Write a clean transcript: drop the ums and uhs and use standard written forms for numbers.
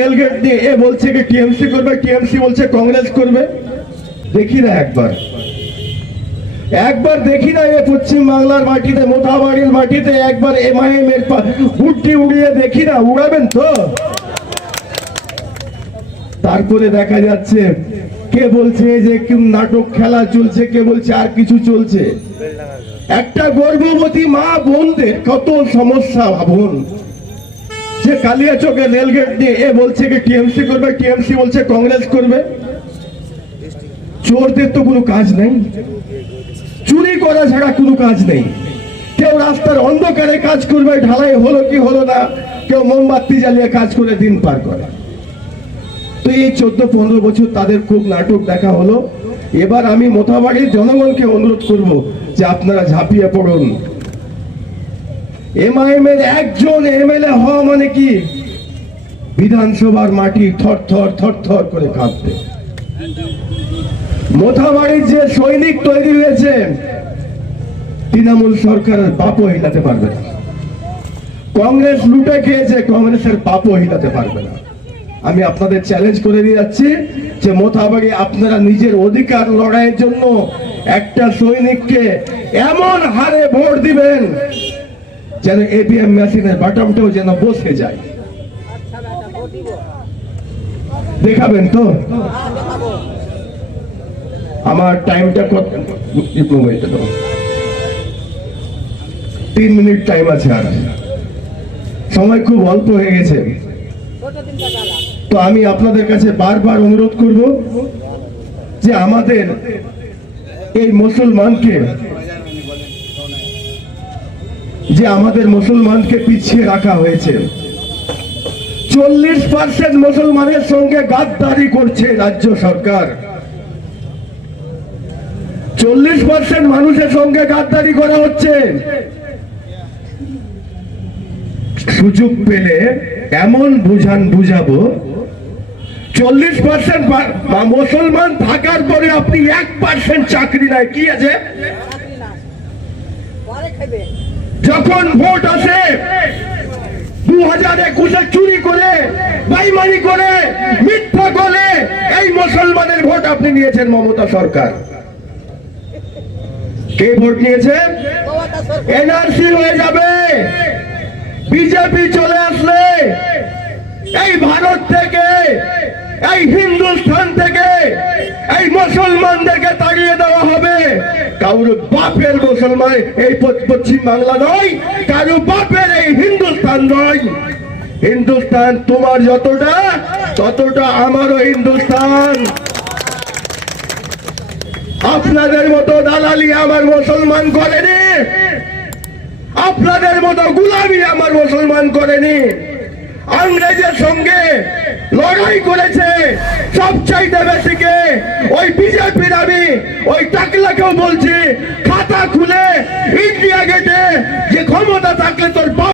Rail gate নিয়ে এ বলছে কি টিএমসি করবে, টিএমসি বলছে কংগ্রেস করবে। দেখি না একবার দেখি না এ পশ্চিম বাংলার মাটিতে, মোথাবাড়ির মাটিতে একবার এমআইএম এর উড়টি উড়িয়ে দেখি না, উড়াবেন তো? তারপরে দেখা যাচ্ছে কে বলছে যে কি নাটক খেলা চলছে, কে বলছে আর কিছু চলছে। একটা গর্ভবতী মা বোনদের কত সমস্যা ভাবুন, যে কালিয়াচকের রেলগেট নিয়ে এ বলছে কি টিএমসি করবে, টিএমসি বলছে কংগ্রেস করবে। চোরদের তো কোনো কাজ নেই, চুরি করা ছাড়া কোনো কাজ নেই। কেউ রাস্তার অন্ধকারে কাজ করবে, ঢালাই হলো কি হলো না, কেউ মোমবাতি জ্বালিয়ে কাজ করে দিন পার করে। তো এই 14-15 বছর তাদের খুব নাটক দেখা হলো। এবার আমি মোথাবাড়ির জনগণকে অনুরোধ করব যে আপনারা ঝাঁপিয়ে পড়ুন। এমআইএম এর একজন এমএলএ হওয়া মানে কি বিধানসভার মাটি থর থর করে কাঁপবে। মোথাবাড়ির যে সৈনিক তৈরি হয়েছে, তৃণমূল সরকারের পাপও হিলাতে পারবে না। কংগ্রেস লুটে খেয়েছে, কংগ্রেসের পাপও হিলাতে পারবে না। আমি আপনাদের চ্যালেঞ্জ করে দিয়ে যাচ্ছি যে মোথাবাড়ি আপনারা নিজের অধিকার লড়াইয়ের জন্য একটা সৈনিককে এমন হারে ভোট দিবেন যেন এবিএম মেশিনের বাটনটাও যেন বসে যায়। দেখাবেন তো? আমার টাইমটা কত? 3 মিনিট টাইম আছে, আর সময় খুব অল্প হয়ে গেছে। তো আমি আপনাদের কাছে বারবার অনুরোধ করব যে আমাদের এই মুসলমানকে পিছিয়ে রাখা হয়েছে। 40% মুসলমানের সঙ্গে গাদ্দারি করছে রাজ্য সরকার। 40% মানুষের সঙ্গে গাদ্দারি করা হচ্ছে। সুযোগ পেলে এমন বুঝাবো, 40% মুসলমান থাকার পরে আপনি 1% চাকরি নাই, কি আছে? যখন ভোট আসে 2021 চুরি করে, বেঈমানি করে, মিথ্যা করে এই মুসলমানের ভোট আপনি নিয়েছেন। মমতা সরকার কে ভোট নিয়েছে? এনআরসি হয়ে যাবে। বিজেপি চলে আসলে এই ভারত থেকে, এই হিন্দুস্তান থেকে এই মুসলমানদেরকে তাড়িয়ে দেওয়া হবে। কারো বাপের মুসলমান এই পশ্চিম বাংলা নয়, কারো বাপের এই হিন্দুস্তান নয়। হিন্দুস্তান তোমার যতটা, ততটা আমারও হিন্দুস্তান। আপনাদের মতো দালালি আমার মুসলমান করেনি, আপনাদের মতো গুলামি আমার মুসলমান করেনি। ইংরেজের সঙ্গে লড়াই করেছে সবচাইতে বেশি কে? ওই বিজেপির। আমি ওই টাকলাকেও বলছি, খাতা খুলে ইন্ডিয়া গেটে যে ক্ষমতা থাকলে তোর